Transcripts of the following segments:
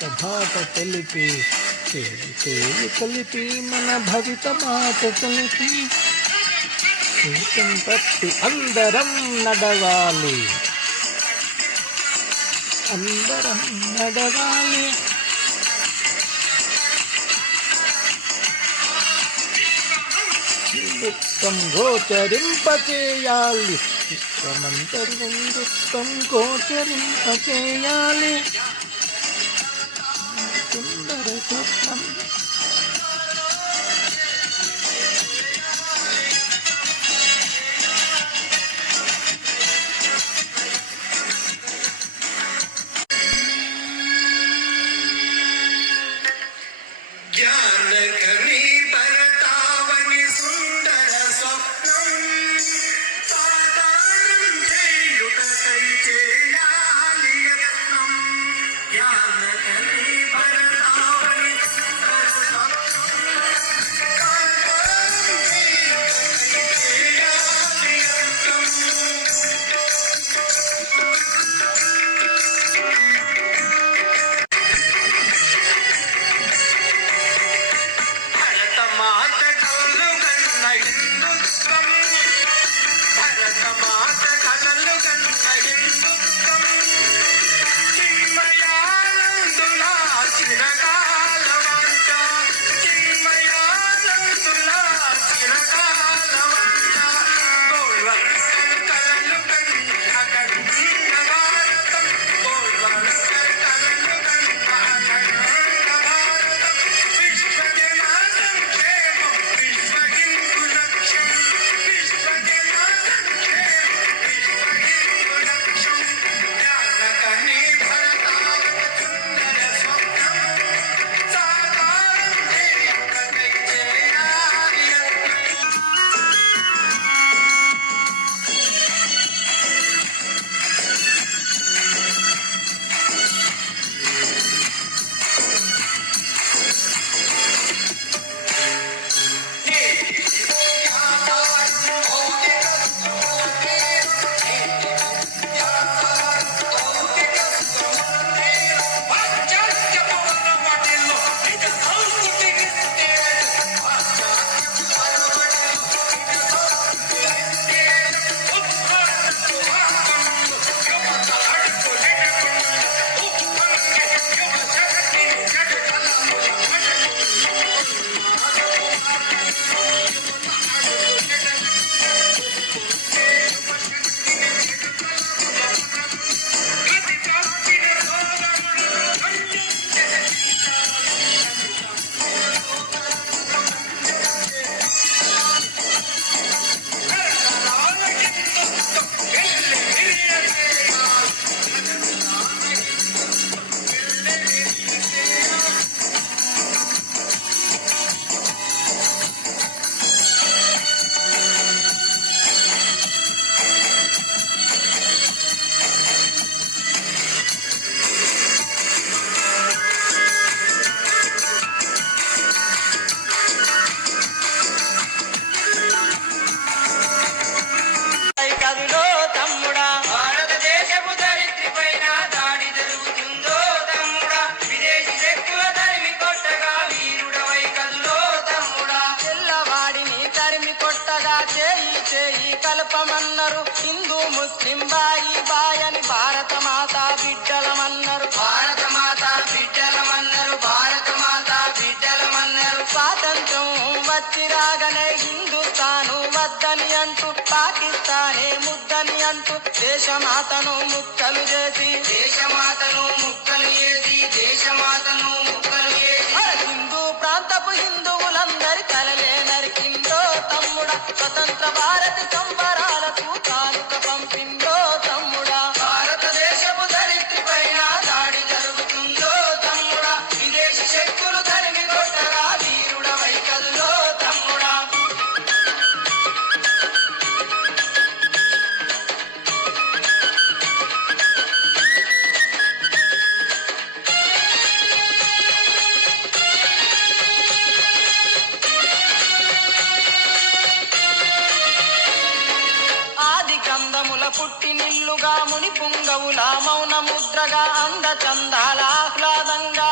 భాట తెలిపి చేయి కలిపి మన భవిత మాట తెలిపి తప్పి అందరం నడవాలి, అందరం నడవాలి. దుఃఖం గోచరింపచేయాలి, విశ్వమంతరం దుఃఖం గోచరింపచేయాలి. సుందర స్వప్నం కల్పమన్నారు. హిందూ ముస్లిం బాయి బాయని భారత మాత బిడ్డలమన్నారు. భారత మాత బిడ్డలమన్నారు. భారత మాత బిడ్డలమన్నారు. స్వాతంత్రం వచ్చి రాగానే హిందుస్థాను వద్దని అంటూ పాకిస్తానే ముద్దని అంటూ దేశమాతను ముక్కలు చేసి దేశమాతను ముక్కలు చేసి దేశమాతను ముక్కలు చేసి హిందూ ప్రాంతపు హిందువులందరి తలలే నరికిందో తమ్ముడా. స్వతంత్ర భారతి సంబరాలకు కానుక పంపిందో తమ్ముడా. భారతదేశపు ధరిత్రి పైన దాడి జరుగుతుందో తమ్ముడా. విదేశీ శక్తులు తరిమి కొట్టగా వీరుడవై కదులో తమ్ముడా. గ్రంథముల పుట్టినిల్లుగా ముని పుంగవుల మౌన ముద్రగా అంద చందాల ఆహ్లాదంగా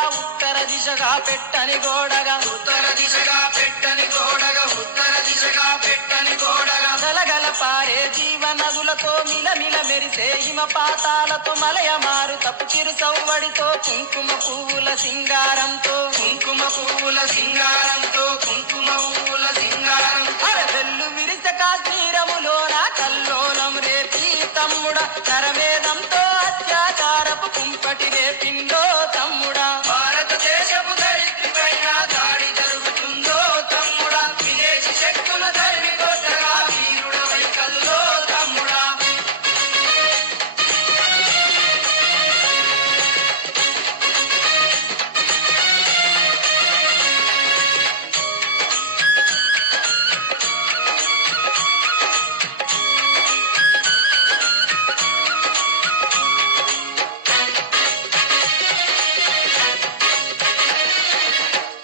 దిశగా పెట్టని గోడగా ఉత్తర దిశగా పెట్టని గోడగా ఉత్తర దిశగా పెట్టని గోడగా గలగల పారే జీవనదులతో మిలమిల మెరిసే హిమపాతాలతో మలయ మారు తప్పు చిరు చౌవడితో కుంకుమ పువ్వుల సింగారంతో కుంకుమ పువ్వుల సింగారంతో కుంకుమ పువ్వుల సింగారంతో అరవెల్లు విరిస కాశ్మీరములోన కల్లోలం రేపి తమ్ముడ నరవేదంతో అత్యాచారపు కుంపటి రేపిందో తమ్ముడా భారతదేశపు ధరిత్రి పైన దాడి జరుగుతుందో తమ్ముడా విదేశీ శక్తుల ధరిమి కొట్టగా వీరుడవై కదులో తమ్ముడా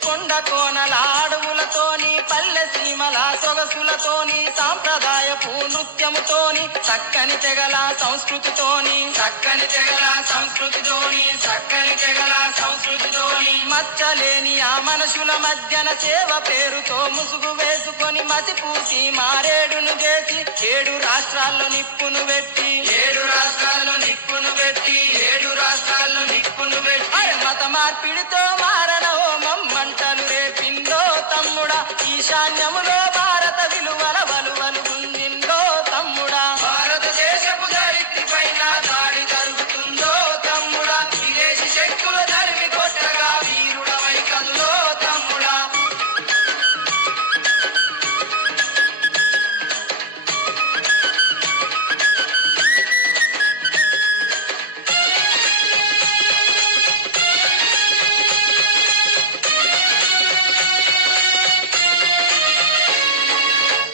కొండ కోనల అడవులతోని పల్లె సీమల సొగసులతోని సాంప్రదాయపు నృత్యముతోని చక్కని తెగల సంస్కృతితోని చక్కని తెగల సంస్కృతితోని చక్కని తెగల సంస్కృతితోని మచ్చలేని ఆ మనుషుల మధ్యన సేవ పేరుతో ముసుగు వేసుకొని మసిపూసి మారేడును చేసి 7 రాష్ట్రాల్లో నిప్పును పెట్టి 7 రాష్ట్రాల్లో నిప్పును పెట్టి 7 రాష్ట్రాల్లో నిప్పును పెట్టి మత మార్పిడితో మారణ హోమం మంటలు రేపిందో తమ్ముడా ఈశాన్యములో భారత విలువల వలువలు గుంజిందో తమ్ముడా భారతదేశపు ధరిత్రి పైన దాడి జరుగుతుందో తమ్ముడా విదేశీ శక్తుల ధరిమి కొట్టగా వీరుడవై కదులో తమ్ముడా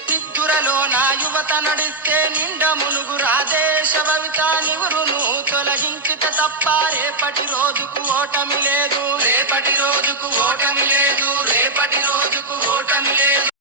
నిద్దురలో నా యువత నడిస్తే నిండ మునుగురా దేశ భవిత నివురును తొలగించిత తప్ప రేపటి రోజుకు ఓటమి లేదు రేపటి రోజుకు ఓటమి లేదు రేపటి రోజుకు ఓటమి లేదు